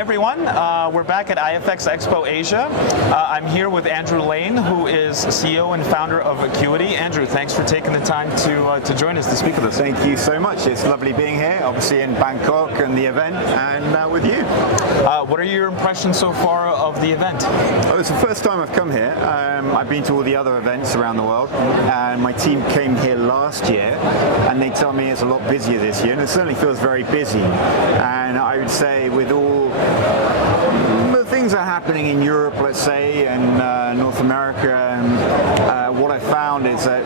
everyone. We're back at iFX Expo Asia. I'm here with Andrew Lane, who is CEO and founder of Acuity. Andrew, thanks for taking the time to join us to speak with us. Thank you so much. It's lovely being here, obviously in Bangkok and the event, and with you. What are your impressions so far of the event? Oh, it's the first time I've come here. I've been to all the other events around the world, and my team came here last year, and they tell me it's a lot busier this year, and it certainly feels very busy. And I would say with all the things that are happening in Europe, let's say, and North America, and what I found is that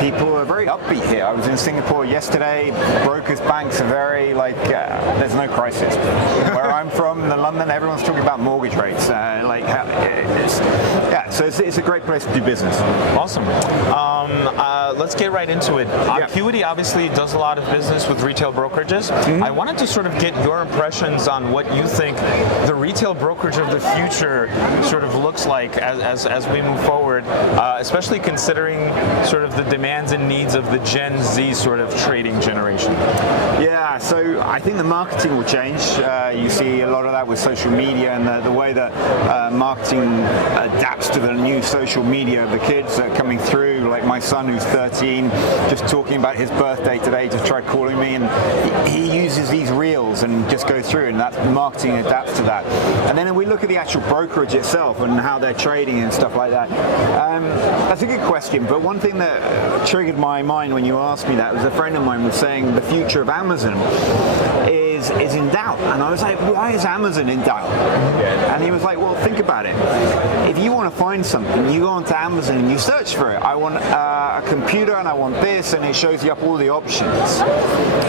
people are very upbeat here. I was in Singapore yesterday. Brokers, banks are very there's no crisis. Where I'm from, in London, everyone's talking about mortgage rates. So it's a great place to do business. Awesome. Let's get right into it. Acuity obviously does a lot of business with retail brokerages. I wanted to sort of get your impressions on what you think the retail brokerage of the future sort of looks like as we move forward, especially considering sort of the demands and needs of the Gen Z sort of trading generation. Yeah, so I think the marketing will change. You see a lot of that with social media and the way that marketing adapts to the new social media of the kids that are coming through, like my son who's 13, just talking about his birthday today, just tried calling me, and he uses these reels and just goes through, and that marketing adapts to that. And then we look at the actual brokerage itself and how they're trading and stuff like that. That's a good question, but one thing that triggered my mind when you asked me that was a friend of mine was saying the future of Amazon is in doubt, and I was like, why is Amazon in doubt? And he was like, well, think about it. If you want to find something, you go onto Amazon and you search for it. I want a computer and I want this, and it shows you up all the options.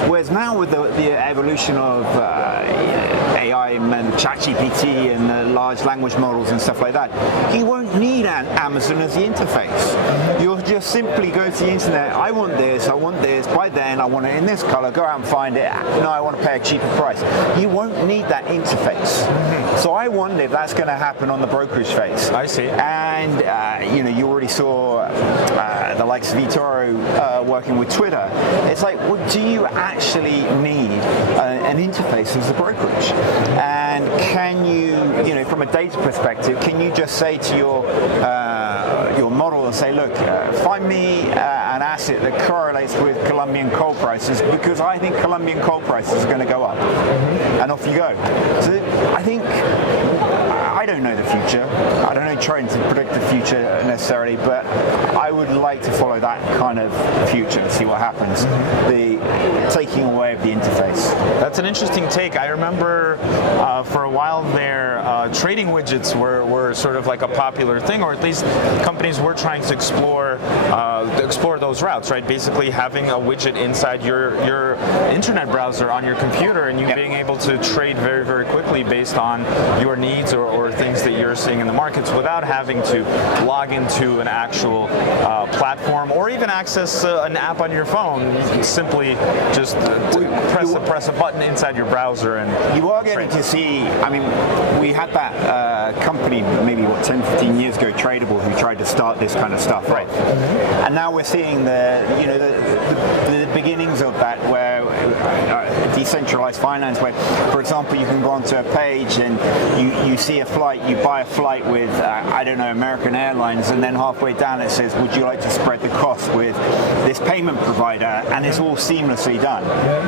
Whereas now with the evolution of AI and ChatGPT and the large language models and stuff like that, you won't need Amazon as the interface. You'll just simply go to the internet, I want this, by then I want it in this color, go out and find it. No, I want to pay a cheaper price. You won't need that interface. So I wonder if that's going to happen on the brokerage face. I see. And you already saw the likes of eToro working with Twitter. It's like, well, do you actually need an interface as the brokerage? And can you, from a data perspective, can you just say to your model and say, look, find me an asset that correlates with Colombian coal prices, because I think Colombian coal prices are going to go up, and off you go. So I think, I don't know the future. I don't know trying to predict the future necessarily, but I would like to follow that kind of future and see what happens. The taking away of the interface. That's an interesting take. I remember for a while there, trading widgets were sort of like a popular thing, or at least companies were trying to explore those routes, right? Basically having a widget inside your internet browser on your computer, and you being able to trade very, very quickly based on your needs or things that you're seeing in the markets without having to log into an actual platform or even access an app on your phone. You simply just press a button inside your browser and you are getting to see. I mean, we had that company maybe 10, 15 years ago, Tradable, who tried to start this kind of stuff, right? And now we're seeing the beginnings of that, where decentralized finance, where, for example, you can go onto a page and you see a flight, you buy a flight with American Airlines, and then halfway down it says, would you like to spread the cost with this payment provider, and it's all seamlessly done.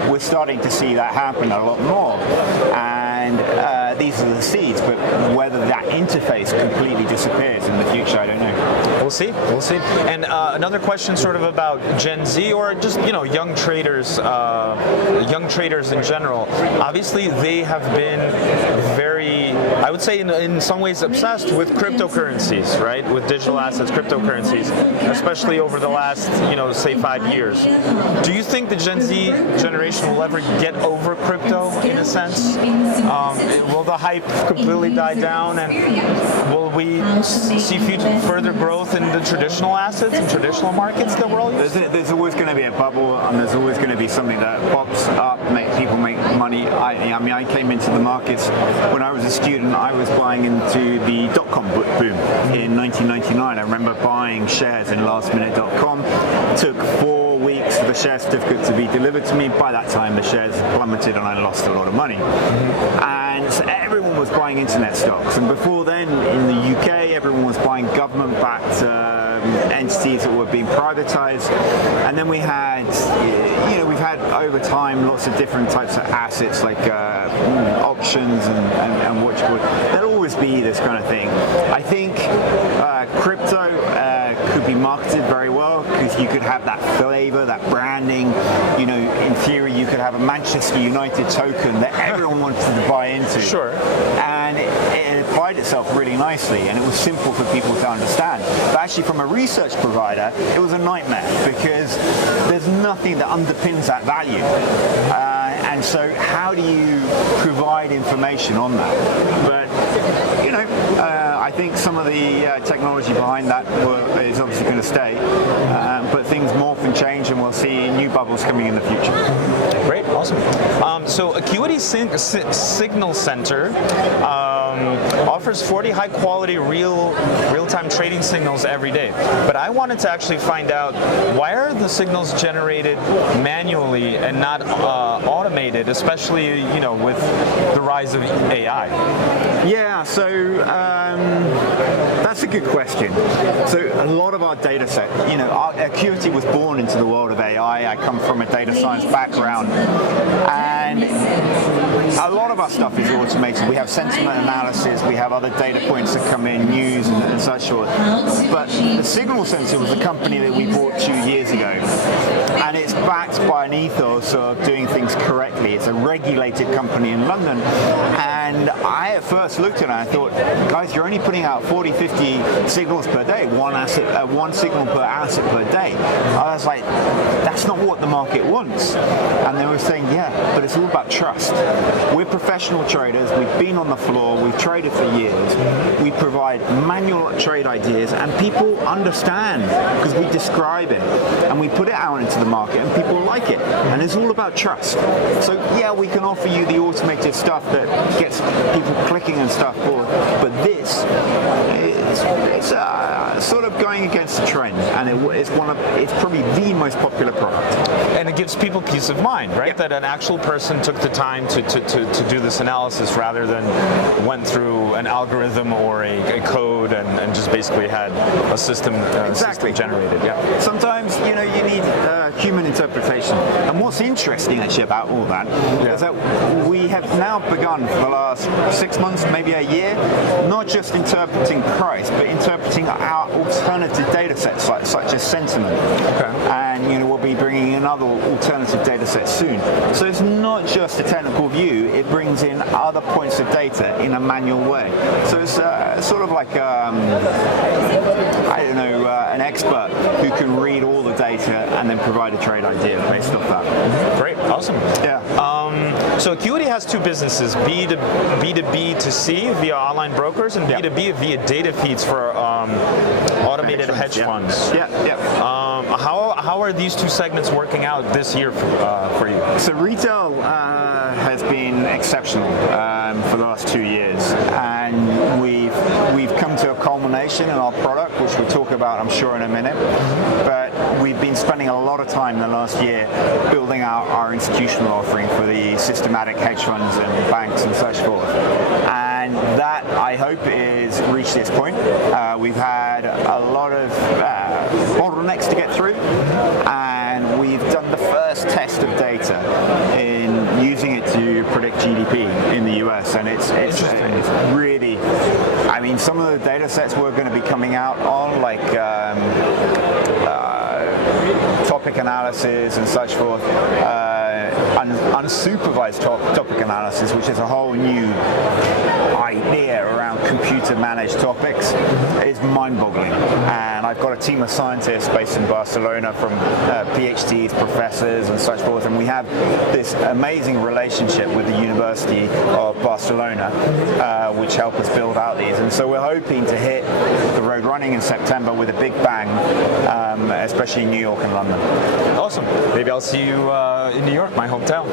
We're starting to see that happen a lot more, and these are the seeds, but whether that interface completely disappears in the future, I don't know. We'll see. And another question sort of about Gen Z, or just young traders in general. Obviously they have been very, I would say in some ways, obsessed with cryptocurrencies, right? With digital assets, cryptocurrencies, especially over the last, say 5 years. Do you think the Gen Z generation will ever get over crypto in a sense? Will the hype completely die down, and will we see further growth in the traditional assets and traditional markets that we're all using? There's always going to be a bubble, and there's always going to be something that pops up, people make money. I came into the markets when I was a student. I was buying into the dot-com boom in 1999. I remember buying shares in lastminute.com. Took 4 weeks for the share certificate to be delivered to me. By that time, the shares plummeted and I lost a lot of money. And so everyone was buying internet stocks. And before then, in the UK, everyone was buying government-backed entities that were being privatized. And then we've had over time lots of different types of assets like options and what you call it. There'll always be this kind of thing. I think crypto could be marketed very well because you could have that flavor, that branding. In theory, you could have a Manchester United token that everyone wanted to buy into. Sure. And it applied itself really nicely, and it was simple for people to understand. But actually, from a research provider, it was a nightmare because there's nothing that underpins that value. And so how do you provide information on that? But, I think some of the technology behind that is obviously going to stay. But things morph and change, and we'll see new bubbles coming in the future. Great, awesome. So Acuity Signal Center offers 40 high-quality real-time trading signals every day. But I wanted to actually find out, why are the signals generated manually and not automated, especially with the rise of AI? Yeah, so that's a good question. So a lot of our data set, Acuity was born into the world of AI. I come from a data science background, and a lot of our stuff is automated. We have sentiment analysis, we have other data points that come in, news and such forth. But the Signal Center was a company that we bought 2 years ago, and it's backed by an ethos of doing things correctly. It's a regulated company in London, and I at first looked at it and I thought, guys, you're only putting out 40, 50 signals per day, one signal per asset per day. I was like, that's not what the market wants. And they were saying, yeah, but it's all about trust. We're professional traders, we've been on the floor, we've traded for years, we provide manual trade ideas, and people understand because we describe it and we put it out into the market and people like it, and it's all about trust. So yeah, we can offer you the automated stuff that gets people clicking and stuff forward, but this it's sort of going against the trend, and it's probably the most popular product. And it gives people peace of mind, right? Yep. That an actual person took the time to do this analysis rather than went through an algorithm or a code and just basically had a system, system generated. Yeah. Sometimes you need human interpretation. And what's interesting actually about all that is that we have now begun for the last 6 months, maybe a year, not just interpreting price, but interpreting our alternative data sets such as sentiment. Okay. And we'll be bringing in other alternative data sets soon. So it's not just a technical view, it brings in other points of data in a manual way. So it's sort of like an expert who can read all the data and then provide a trade idea based off that. Great, awesome. Yeah. So Acuity has two businesses, B2B to C via online brokers and B2B via data feeds for automated hedge funds. Yeah. How are these two segments working out this year for you? So retail has been exceptional for the last 2 years, and we've come to a culmination in our product, which we'll talk about, I'm sure, in a minute. But we've been spending a lot of time in the last year building out our institutional offering for the systematic hedge funds and banks and such forth. And that, I hope, is reached this point. We've had a lot of bottlenecks to get through, and we've done the first test of data in using it to predict GDP in the US, and it's really, I mean, some of the data sets we're going to be coming out on, like topic analysis and such forth, unsupervised topic analysis, which is a whole new idea around computer-managed topics, is mind-boggling. And I've got a team of scientists based in Barcelona from PhDs, professors and such forth, and we have this amazing relationship with the University of Barcelona, which help us build out these. And so we're hoping to hit the road running in September with a big bang, especially in New York and London. Awesome. Maybe I'll see you in New York, my hometown.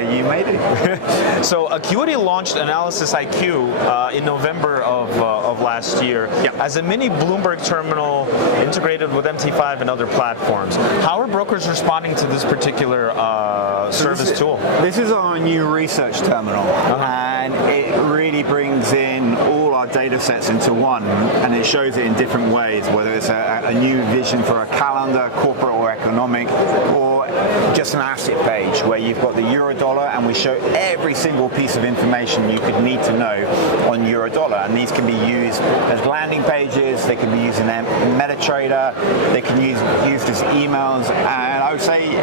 you may do. So Acuity launched Analysis IQ in November of last year as a mini Bloomberg terminal integrated with MT5 and other platforms. How are brokers responding to this particular service tool? This is our new research terminal, and it really brings in all our data sets into one, and it shows it in different ways, whether it's a new vision for a calendar, corporate or economic, or just an asset page where you've got the euro dollar, and we show every single piece of information you could need to know on euro dollar. And these can be used as landing pages, they can be used in MetaTrader, they can be used as emails, and I would say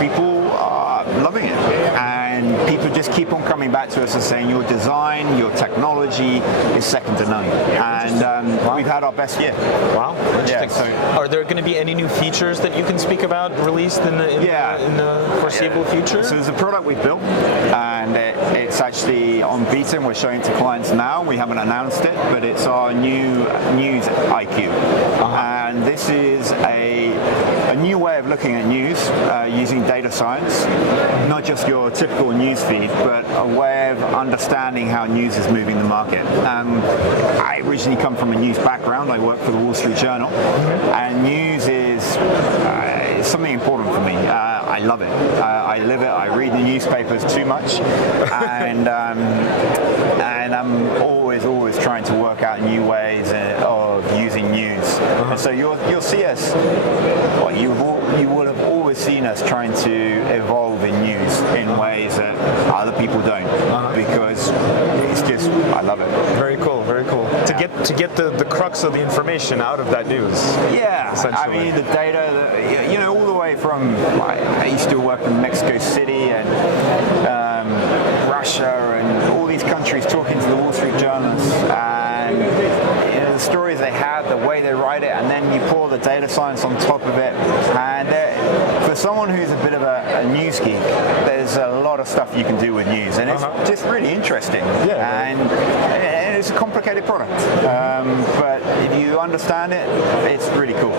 people are loving it. And people just keep on coming back to us and saying your design, your technology is second to none. And we've had our best year. Wow, interesting. Yeah, are there going to be any new features that you can speak about released in the foreseeable future? So there's a product we've built, and it's actually on beta, and we're showing it to clients now. We haven't announced it, but it's our new News IQ. And this is a new way of looking at news using data science, not just your typical news feed, but a way of understanding how news is moving the market. I originally come from a news background. I work for the Wall Street Journal, and news is something important for me. I love it. I live it. I read the newspapers too much, and I'm always trying to work out new ways of using news. And so you'll see us. Well, you will have always seen us trying to evolve in news in ways that other people don't, because it's just, I love it. Very cool, very cool. To get the crux of the information out of that news. Yeah, I mean the data, all the way from, I used to work in Mexico City and Russia and all these countries, talking to the Wall Street journalists, and the stories they have, the way they write it, and then you pour the data science on top of it. And for someone who's a bit of a news geek, there's a lot of stuff you can do with news, and it's just really interesting. Yeah. And it's a complicated product, but if you understand it, it's really cool.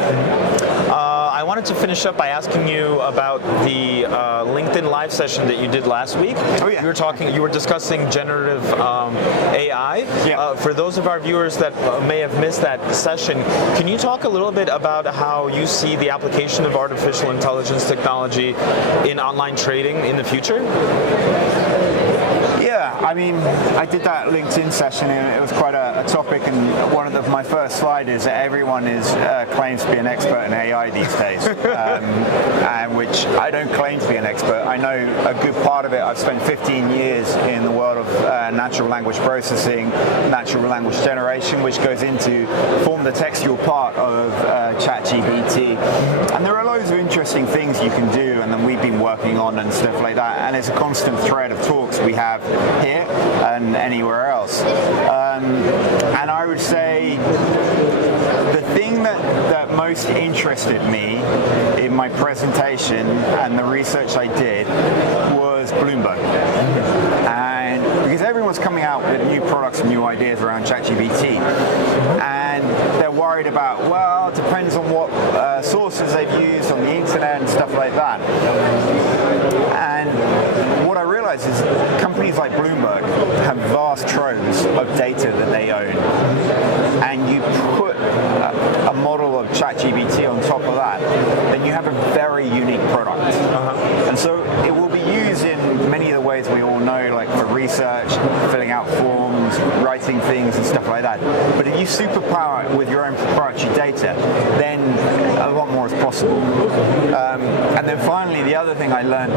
I wanted to finish up by asking you about the LinkedIn live session that you did last week. Oh, yeah. You were discussing generative AI. Yeah. For those of our viewers that may have missed that session, can you talk a little bit about how you see the application of artificial intelligence technology in online trading in the future? Yeah, I mean, I did that LinkedIn session, and it was quite a topic, and my first slide is that everyone claims to be an expert in AI these days, and which I don't claim to be an expert. I know a good part of it. I've spent 15 years in the world of natural language processing, natural language generation, which goes into form the textual part of ChatGPT. And there are loads of interesting things you can do, and then we've been working on and stuff like that, and it's a constant thread of talks we have here and anywhere else. And I would say the thing that most interested me in my presentation and the research I did was Bloomberg. And because everyone's coming out with new products and new ideas around ChatGPT, and they're worried about, well, it depends on what sources they've used on the internet and stuff like that. And what I realized is companies like Bloomberg have vast troves of data that they own, and you put a model of ChatGPT on top of that, then you have a very unique product. And so it will be used in many of the ways we all know, like for research, filling out forms, writing things and stuff like that. But if you superpower it with your own proprietary data, then a lot more is possible. And then finally, the other thing I learned,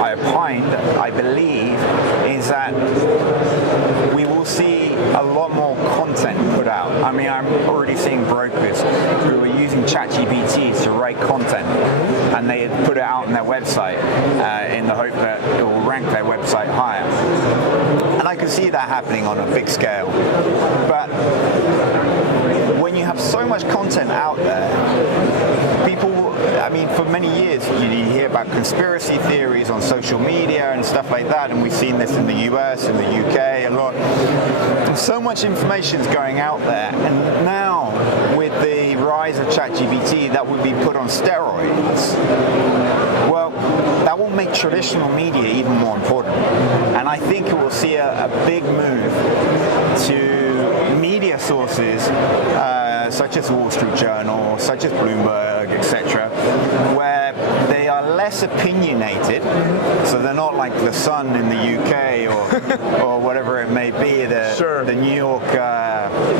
I opined, I believe, is that we will see a lot more content put out. I mean, I'm already seeing brokers who are using ChatGPT to write content, and they put it out on their website in the hope that it will rank their website higher. And I can see that happening on a big scale. But when you have so much content out there, people, I mean, for many years you hear about conspiracy theories on social media and stuff like that, and we've seen this in the US, in the UK a lot. And so much information is going out there, and now with the rise of ChatGPT, that would be put on steroids. Well, that will make traditional media even more important. And I think it will see a big move to media sources such as Wall Street Journal, such as Bloomberg, etc., where they are less opinionated, so they're not like The Sun in the UK or whatever it may be, the New York,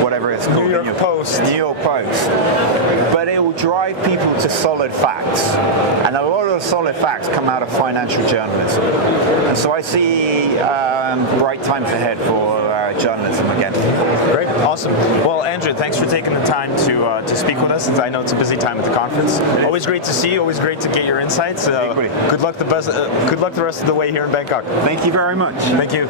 whatever it's called. New York Post. New York Post. But it will drive people to solid facts. And a lot of the solid facts come out of financial journalism. And so I see bright times ahead for journalism again. Great, awesome. Well, Andrew, thanks for taking the time to speak with us. I know it's a busy time at the conference. Always great to see you. Always great to get your insights. Good luck the rest of the way here in Bangkok. Thank you very much. Thank you.